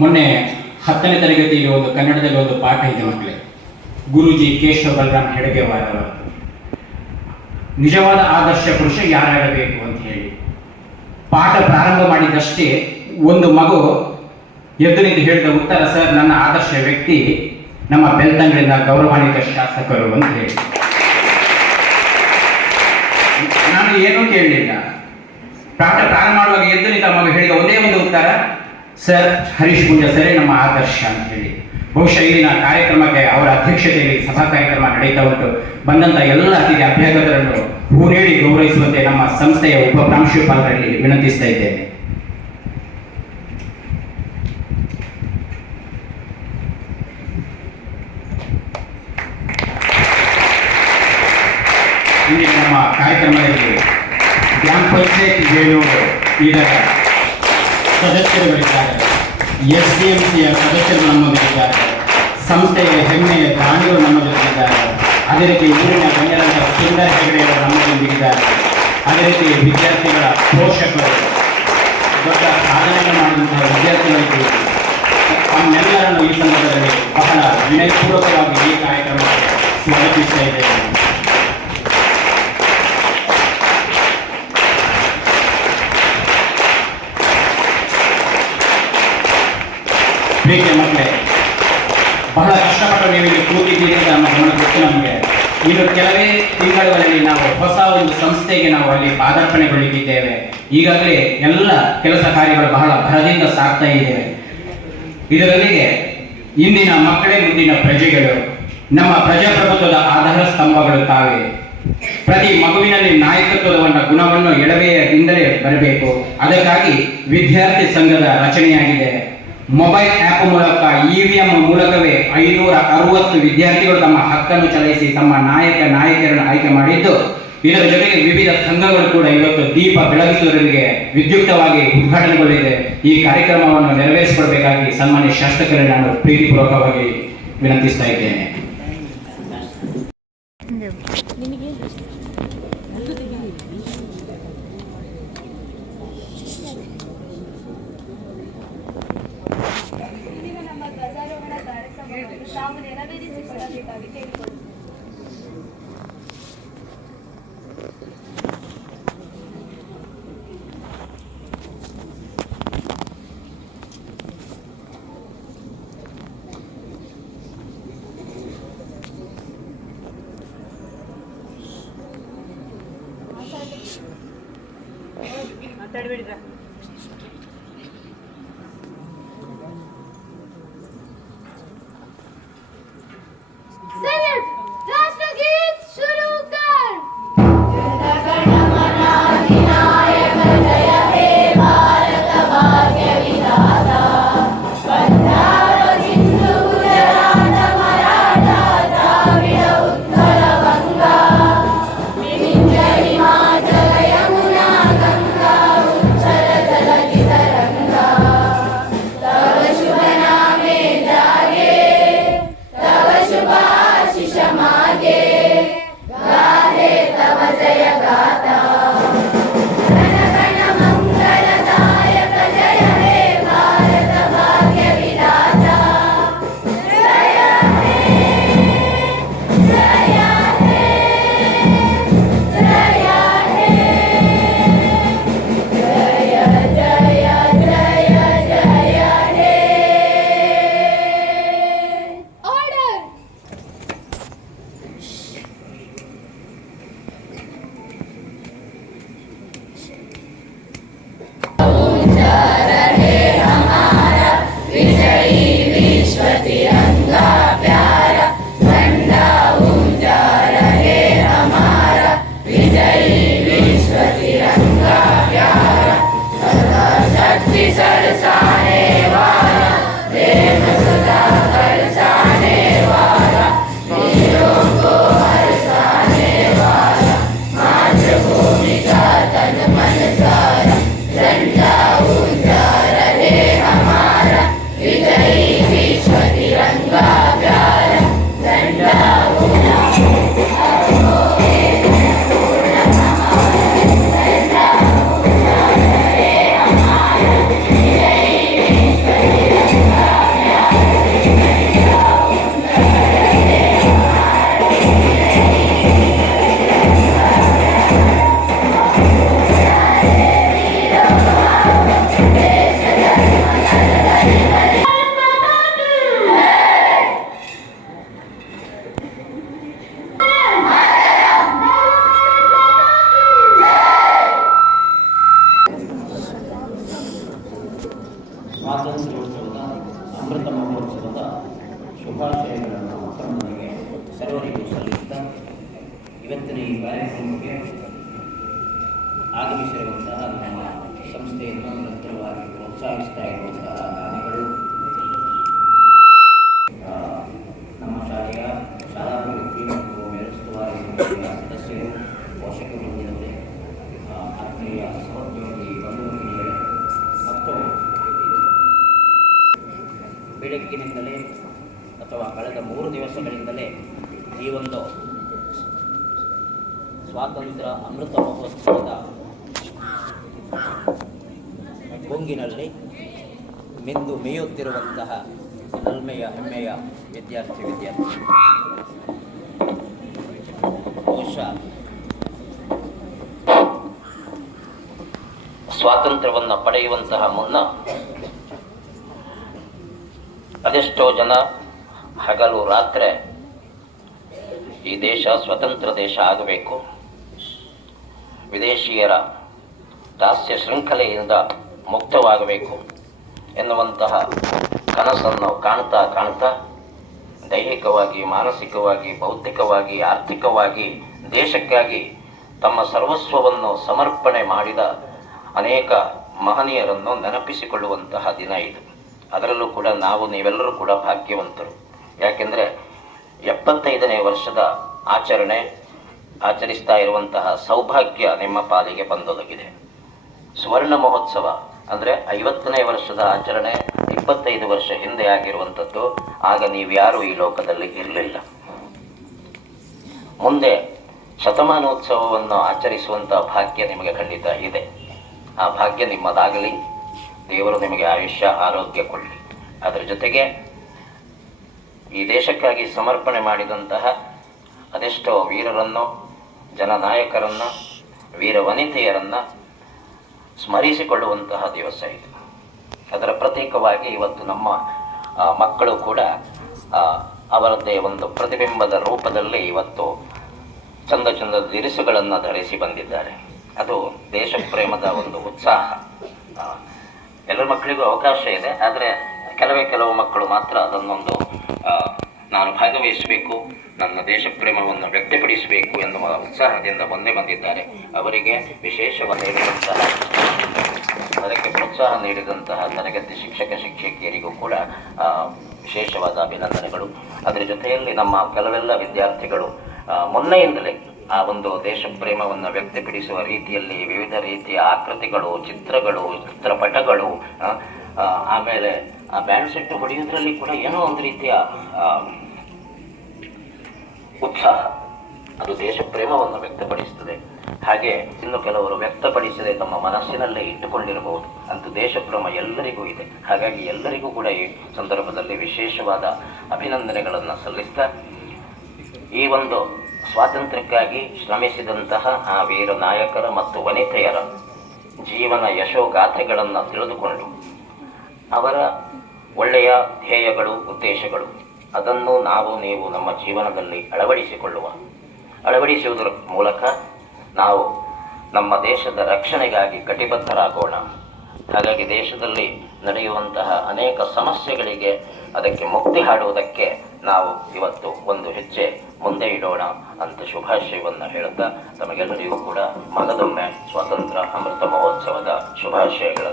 ಮೊನ್ನೆ 10ನೇ ತರಗತಿಯಲ್ಲಿ ಒಂದು ಕನ್ನಡದಲ್ಲಿ ಒಂದು ಪಾಠ ಇದೆ ಮಕ್ಕಳೇ. ಗುರೂಜಿ ಕೇಶವ ಬಲರಾಮ್ ಹೆಡಗೇವಾರ್ ಅವರು ನಿಜವಾದ ಆದರ್ಶ ಪುರುಷ ಯಾರಾಗಬೇಕು ಅಂತ ಹೇಳಿ ಪಾಠ ಪ್ರಾರಂಭ ಮಾಡಿದಷ್ಟೇ ಒಂದು ಮಗು ಎದ್ದು ನಿಂತು ಹೇಳಿದ ಉತ್ತರ, ಸರ್ ನನ್ನ ಆದರ್ಶ ವ್ಯಕ್ತಿ ನಮ್ಮ ಬೆಳ್ತಂಗಡಿಯಿಂದ ಗೌರವಾನ್ವಿತ ಶಾಸಕರು ಅಂತ ಹೇಳಿ. ನಾನು ಏನೂ ಕೇಳಲಿಲ್ಲ. ಪಾಠ ಪ್ರಾರಂಭ ಮಾಡುವಾಗ ಎದ್ದು ನಿಂತ ಮಗು ಹೇಳಿದ ಒಂದೇ ಒಂದು ಉತ್ತರ, ಸರ್ ಹರೀಶ್ ಗುಂಜ ಸರೇ ನಮ್ಮ ಆದರ್ಶ ಅಂತ ಹೇಳಿ. ಬಹುಶಃ ಇಲ್ಲಿನ ಕಾರ್ಯಕ್ರಮಕ್ಕೆ ಅವರ ಅಧ್ಯಕ್ಷತೆಯಲ್ಲಿ ಸಭಾ ಕಾರ್ಯಕ್ರಮ ನಡೀತಾ ಉಂಟು. ಬಂದಂತ ಎಲ್ಲ ಅತಿಥಿ ಅಭ್ಯಾಗತರನ್ನು ಹೂ ನೀಡಿ ಗೌರವಿಸುವಂತೆ ನಮ್ಮ ಸಂಸ್ಥೆಯ ಉಪ ಪ್ರಾಂಶುಪಾಲರಲ್ಲಿ ವಿನಂತಿಸ್ತಾ ಇದ್ದೇನೆ. ಇಂದಿನ ನಮ್ಮ ಕಾರ್ಯಕ್ರಮದಲ್ಲಿ ಗ್ರಾಮ ಪಂಚಾಯತ್ ಬೇಲೂರು ಇದರ ಸದಸ್ಯರುಗಳಿದ್ದಾರೆ, SDMCಯ ಸದಸ್ಯರು ನಮ್ಮ ಜೊತೆಗಿದ್ದಾರೆ, ಸಂಸ್ಥೆಯ ಹೆಮ್ಮೆಯ ದಾನಿಗಳು ನಮ್ಮ ಜೊತೆಗಿದ್ದಾರೆ, ಅದೇ ರೀತಿ ಊರಿನ ಗಣ್ಯರಾದ ಸುಂದರ ಹೆಗಡೆಯವರು ನಮ್ಮ ಜೊತೆಗಿದ್ದಾರೆ, ಅದೇ ರೀತಿ ವಿದ್ಯಾರ್ಥಿಗಳ ಪೋಷಕರು, ದೊಡ್ಡ ಸಾಧನೆಯನ್ನು ಮಾಡಿದಂತಹ ವಿದ್ಯಾರ್ಥಿಗಳಿಗೆ ತಮ್ಮೆಲ್ಲರನ್ನು ಈ ಸಂದರ್ಭದಲ್ಲಿ ಬಹಳ ವಿನಯಪೂರ್ವಕವಾಗಿ ಈ ಕಾರ್ಯಕ್ರಮಕ್ಕೆ ಸ್ವಾಗತಿಸ್ತಾ ಇದ್ದೇವೆ. ಪ್ರೀತಿಯ ಮಕ್ಕಳೇ, ಬಹಳ ಕಷ್ಟಪಟ್ಟು ನೀವು ಇಲ್ಲಿ ಕೂತಿದ್ದೀರಿ ಅಂತ ನಮ್ಮ ಗಮನ ಗೊತ್ತು ನಮಗೆ. ಇನ್ನು ಕೆಲವೇ ತಿಂಗಳುಗಳಲ್ಲಿ ನಾವು ಹೊಸ ಒಂದು ಸಂಸ್ಥೆಗೆ ನಾವು ಅಲ್ಲಿ ಪಾದಾರ್ಪಣೆಗೊಳ್ಳಿದ್ದೇವೆ. ಈಗಾಗಲೇ ಎಲ್ಲ ಕೆಲಸ ಕಾರ್ಯಗಳು ಬಹಳ ಭರದಿಂದ ಸಾಗ್ತಾ ಇದ್ದೇವೆ. ಇದರೊಂದಿಗೆ ಇಂದಿನ ಮಕ್ಕಳೇ ಮುಂದಿನ ಪ್ರಜೆಗಳು, ನಮ್ಮ ಪ್ರಜಾಪ್ರಭುತ್ವದ ಆಧಾರ ಸ್ತಂಭಗಳು ತಾವೇ. ಪ್ರತಿ ಮಗುವಿನಲ್ಲಿ ನಾಯಕತ್ವದ ಗುಣವನ್ನು ಎಳವೆಯಿಂದಲೇ ಬರಬೇಕು. ಅದಕ್ಕಾಗಿ ವಿದ್ಯಾರ್ಥಿ ಸಂಘದ ರಚನೆಯಾಗಿದೆ. ಮೊಬೈಲ್ ಆ್ಯಪ್ ಮೂಲಕ EVM ಮೂಲಕವೇ 560 ವಿದ್ಯಾರ್ಥಿಗಳು ತಮ್ಮ ಹಕ್ಕನ್ನು ಚಲಾಯಿಸಿ ತಮ್ಮ ನಾಯಕರನ್ನು ಆಯ್ಕೆ ಮಾಡಿದ್ದು, ಇದರ ಜೊತೆಗೆ ವಿವಿಧ ಸಂಘಗಳು ಕೂಡ ಇವತ್ತು ದೀಪ ಬೆಳಗಿಸುವುದರೊಂದಿಗೆ ವಿದ್ಯುಕ್ತವಾಗಿ ಉದ್ಘಾಟನೆಗೊಳ್ಳಿದೆ. ಈ ಕಾರ್ಯಕ್ರಮವನ್ನು ನೆರವೇರಿಸಿಕೊಡಬೇಕಾಗಿ ಸನ್ಮಾನ್ಯ ಶಾಸಕರನ್ನು ನಾನು ಪ್ರೀತಿಪೂರ್ವಕವಾಗಿ ವಿನಂತಿಸ್ತಾ ಇದ್ದೇನೆ. ನಾವು ನೆರವೇರಿಸಿಕೊಳ್ಳಬೇಕಾಗಿ ಕೇಳಿಕೊಳ್ಳುತ್ತೇವೆ. ಮಾತಾಡಬೇಡಿರ. हिमाचल यमुना गंगा उच्चल ಎಲ್ಲರಿಗೂ ಸಲ್ಲಿಸುತ್ತಾ ಇವತ್ತಿನ ಈ ಕಾರ್ಯಕ್ರಮಕ್ಕೆ ಆಗಮಿಸಿರುವಂತಹ ನಮ್ಮ ಸಂಸ್ಥೆಯನ್ನು ನಿರಂತರವಾಗಿ ಪ್ರೋತ್ಸಾಹಿಸ್ತಾ ಇರುವಂತಹ ದಾನಿಗಳು, ನಮ್ಮ ಶಾಲೆಯ ಶಾಲಾಭಿವೃದ್ಧಿ ಮತ್ತು ಮೇಲುಸ್ತುವಾರಿ ಸಮಿತಿಯ ಸದಸ್ಯರು, ಪೋಷಕ ವೃಂದದವರೇ, ಆತ್ಮೀಯ ಸಹೋದ್ಯೋಗಿ ಬಂಧುಗಳೇ ಮತ್ತು ಬೆಳಗ್ಗಿನಿಂದಲೇ ಅಥವಾ ಕಳೆದ 3 ದಿವಸಗಳಿಂದಲೇ ಈ ಒಂದು ಸ್ವಾತಂತ್ರ್ಯ ಅಮೃತ ಮಹೋತ್ಸವದ ಗುಂಗಿನಲ್ಲಿ ಮಿಂದು ಮೇಯುತ್ತಿರುವಂತಹ ನಲ್ಮೆಯ ಹೆಮ್ಮೆಯ ವಿದ್ಯಾರ್ಥಿ ಬಹುಶಃ ಸ್ವಾತಂತ್ರ್ಯವನ್ನು ಪಡೆಯುವಂತಹ ಮುನ್ನ ಅದೆಷ್ಟೋ ಜನ ಹಗಲು ರಾತ್ರಿ ಈ ದೇಶ ಸ್ವತಂತ್ರ ದೇಶ ಆಗಬೇಕು, ವಿದೇಶಿಯರ ದಾಸ್ಯ ಶೃಂಖಲೆಯಿಂದ ಮುಕ್ತವಾಗಬೇಕು ಎನ್ನುವಂತಹ ಕನಸನ್ನು ಕಾಣ್ತಾ ದೈಹಿಕವಾಗಿ, ಮಾನಸಿಕವಾಗಿ, ಬೌದ್ಧಿಕವಾಗಿ, ಆರ್ಥಿಕವಾಗಿ ದೇಶಕ್ಕಾಗಿ ತಮ್ಮ ಸರ್ವಸ್ವವನ್ನು ಸಮರ್ಪಣೆ ಮಾಡಿದ ಅನೇಕ ಮಹನೀಯರನ್ನು ನೆನಪಿಸಿಕೊಳ್ಳುವಂತಹ ದಿನ ಇದು. ಅದರಲ್ಲೂ ಕೂಡ ನೀವೆಲ್ಲರೂ ಕೂಡ ಭಾಗ್ಯವಂತರು. ಯಾಕೆಂದರೆ 75ನೇ ವರ್ಷದ ಆಚರಿಸ್ತಾ ಇರುವಂತಹ ಸೌಭಾಗ್ಯ ನಿಮ್ಮ ಪಾಲಿಗೆ ಬಂದೊದಗಿದೆ. ಸುವರ್ಣ ಮಹೋತ್ಸವ ಅಂದರೆ 50ನೇ ವರ್ಷದ ಆಚರಣೆ 25 ವರ್ಷ ಹಿಂದೆ ಆಗಿರುವಂಥದ್ದು. ಆಗ ನೀವ್ಯಾರೂ ಈ ಲೋಕದಲ್ಲಿ ಇರಲಿಲ್ಲ. ಮುಂದೆ ಶತಮಾನೋತ್ಸವವನ್ನು ಆಚರಿಸುವಂತಹ ಭಾಗ್ಯ ನಿಮಗೆ ಖಂಡಿತ ಇದೆ. ಆ ಭಾಗ್ಯ ನಿಮ್ಮದಾಗಲಿ. ದೇವರು ನಿಮಗೆ ಆಯುಷ್ಯ, ಆರೋಗ್ಯ ಕೊಡಲಿ. ಅದರ ಜೊತೆಗೆ ಈ ದೇಶಕ್ಕಾಗಿ ಸಮರ್ಪಣೆ ಮಾಡಿದಂತಹ ಅದೆಷ್ಟೋ ವೀರರನ್ನು, ಜನನಾಯಕರನ್ನು, ವೀರ ವನಿತೆಯರನ್ನು ಸ್ಮರಿಸಿಕೊಳ್ಳುವಂತಹ ದಿವಸ ಇದು. ಅದರ ಪ್ರತೀಕವಾಗಿ ಇವತ್ತು ನಮ್ಮ ಮಕ್ಕಳು ಕೂಡ ಅವರದ್ದೇ ಒಂದು ಪ್ರತಿಬಿಂಬದ ರೂಪದಲ್ಲಿ ಇವತ್ತು ಚಂದದ ದಿರಿಸುಗಳನ್ನು ಧರಿಸಿ ಬಂದಿದ್ದಾರೆ. ಅದು ದೇಶ ಪ್ರೇಮದ ಒಂದು ಉತ್ಸಾಹ. ಎಲ್ಲ ಮಕ್ಕಳಿಗೂ ಅವಕಾಶ ಇದೆ, ಆದರೆ ಕೆಲವು ಮಕ್ಕಳು ಮಾತ್ರ ಅದನ್ನೊಂದು ನಾನು ಭಾಗವಹಿಸಬೇಕು, ನನ್ನ ದೇಶ ಪ್ರೇಮವನ್ನು ವ್ಯಕ್ತಪಡಿಸಬೇಕು ಎನ್ನುವ ಉತ್ಸಾಹದಿಂದ ಮುಂದೆ ಬಂದಿದ್ದಾರೆ. ಅವರಿಗೆ ವಿಶೇಷವಾಗಿ ಅದಕ್ಕೆ ಪ್ರೋತ್ಸಾಹ ನೀಡಿದಂತಹ ತರಗತಿ ಶಿಕ್ಷಕಿಯರಿಗೂ ಕೂಡ ವಿಶೇಷವಾದ ಅಭಿನಂದನೆಗಳು. ಅದರ ಜೊತೆಯಲ್ಲಿ ನಮ್ಮ ಕೆಲವೆಲ್ಲ ವಿದ್ಯಾರ್ಥಿಗಳು ಮೊನ್ನೆಯಿಂದಲೇ ಆ ಒಂದು ದೇಶ ಪ್ರೇಮವನ್ನು ವ್ಯಕ್ತಪಡಿಸುವ ರೀತಿಯಲ್ಲಿ ವಿವಿಧ ರೀತಿಯ ಆಕೃತಿಗಳು, ಚಿತ್ರಪಟಗಳು, ಆಮೇಲೆ ಆ ಬ್ಯಾಂಡ್ ಸೆಟ್ ಹೊಡೆಯೋದ್ರಲ್ಲಿ ಕೂಡ ಏನೋ ಒಂದು ರೀತಿಯ ಉತ್ಸಾಹ, ಅದು ದೇಶ ಪ್ರೇಮವನ್ನು ವ್ಯಕ್ತಪಡಿಸುತ್ತದೆ. ಹಾಗೆ ಇನ್ನು ಕೆಲವರು ವ್ಯಕ್ತಪಡಿಸದೆ ತಮ್ಮ ಮನಸ್ಸಿನಲ್ಲೇ ಇಟ್ಟುಕೊಂಡಿರಬಹುದು. ಅಂತೂ ದೇಶ ಪ್ರೇಮ ಎಲ್ಲರಿಗೂ ಇದೆ. ಹಾಗಾಗಿ ಎಲ್ಲರಿಗೂ ಕೂಡ ಈ ಸಂದರ್ಭದಲ್ಲಿ ವಿಶೇಷವಾದ ಅಭಿನಂದನೆಗಳನ್ನು ಸಲ್ಲಿಸ್ತಾ, ಈ ಒಂದು ಸ್ವಾತಂತ್ರ್ಯಕ್ಕಾಗಿ ಶ್ರಮಿಸಿದಂತಹ ಆ ವೀರ ನಾಯಕರ ಮತ್ತು ವನಿತೆಯರ ಜೀವನ ಯಶೋಗಾಥೆಗಳನ್ನು ತಿಳಿದುಕೊಂಡು ಅವರ ಒಳ್ಳೆಯ ಧ್ಯೇಯಗಳು, ಉದ್ದೇಶಗಳು ಅದನ್ನು ನೀವು ನಮ್ಮ ಜೀವನದಲ್ಲಿ ಅಳವಡಿಸುವುದರ ಮೂಲಕ ನಾವು ನಮ್ಮ ದೇಶದ ರಕ್ಷಣೆಗಾಗಿ ಕಟಿಬದ್ಧರಾಗೋಣ. ಹಾಗಾಗಿ ದೇಶದಲ್ಲಿ ನಡೆಯುವಂತಹ ಅನೇಕ ಸಮಸ್ಯೆಗಳಿಗೆ ಅದಕ್ಕೆ ಮುಕ್ತಿ ಹಾಡುವುದಕ್ಕೆ ನಾವು ಇವತ್ತು ಒಂದು ಹೆಜ್ಜೆ ಮುಂದೆ ಇಡೋಣ ಅಂತ ಶುಭಾಶಯವನ್ನು ಹೇಳುತ್ತಾ ತಮಗೆಲ್ಲರಿಗೂ ಕೂಡ ಮಗದೊಮ್ಮೆ ಸ್ವಾತಂತ್ರ್ಯ ಅಮೃತ ಮಹೋತ್ಸವದ ಶುಭಾಶಯಗಳು.